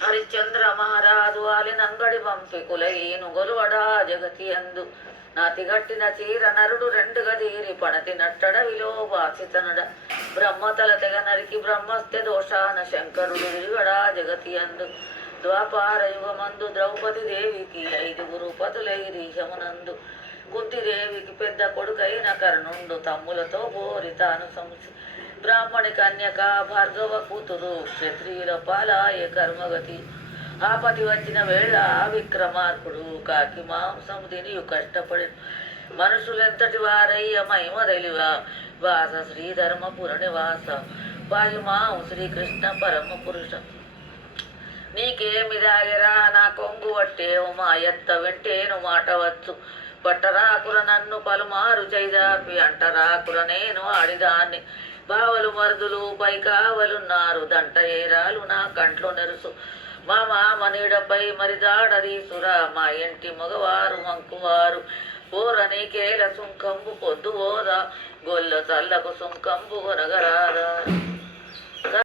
హరిశ్చంద్ర మహారాజు వాలినంగడి పంపి కులయీను గొలువడా జగతి అందు నాతిగట్టిన చీర నరుడు రెండుగా తీరి పణతి నట్టడవిలో వాసితనుడ బ్రహ్మతల తెగ నరికి బ్రహ్మస్త్య దోషాన శంకరుడు విరుగడా జగతి అందు ద్వాపార యుగమందు ద్రౌపది దేవికి 5 పతులైరీశమునందు కుంతిదేవికి పెద్ద కొడుకైన కర్ణుండు తమ్ములతో పోరి తాను సంసి బ్రాహ్మణి కన్యక భార్గవ కూతురు క్షత్రియుల పాలాయ కర్మగతి ఆపతి వచ్చిన వేళ విక్రమార్కుడు కాకి మాంసము తినియు కష్టపడి మనుషులెంతటి వారయ్య మహిమదలివా వాస శ్రీధర్మపుర నివాస వాయుమాం శ్రీకృష్ణ పరమ పురుష నీకేమి దాగెరా నా కొంగు వట్టేవు మా ఎత్త వెంటేను మాటవచ్చు పట్టరాకుర నన్ను పలుమారు చైదాపి అంటరాకుర నేను ఆడిదాన్ని బావలు మరుదులు పైకావలున్నారు దంట ఏరాలు నా కంట్లో నెరుసు మా మామ నీడపై మరిదాడరీసురా మా ఇంటి మగవారు మంకువారు పోర నీకేల సుంకంబు పొద్దు ఓదా గొల్ల చల్లకు సుంకంబు కొనగరాదా.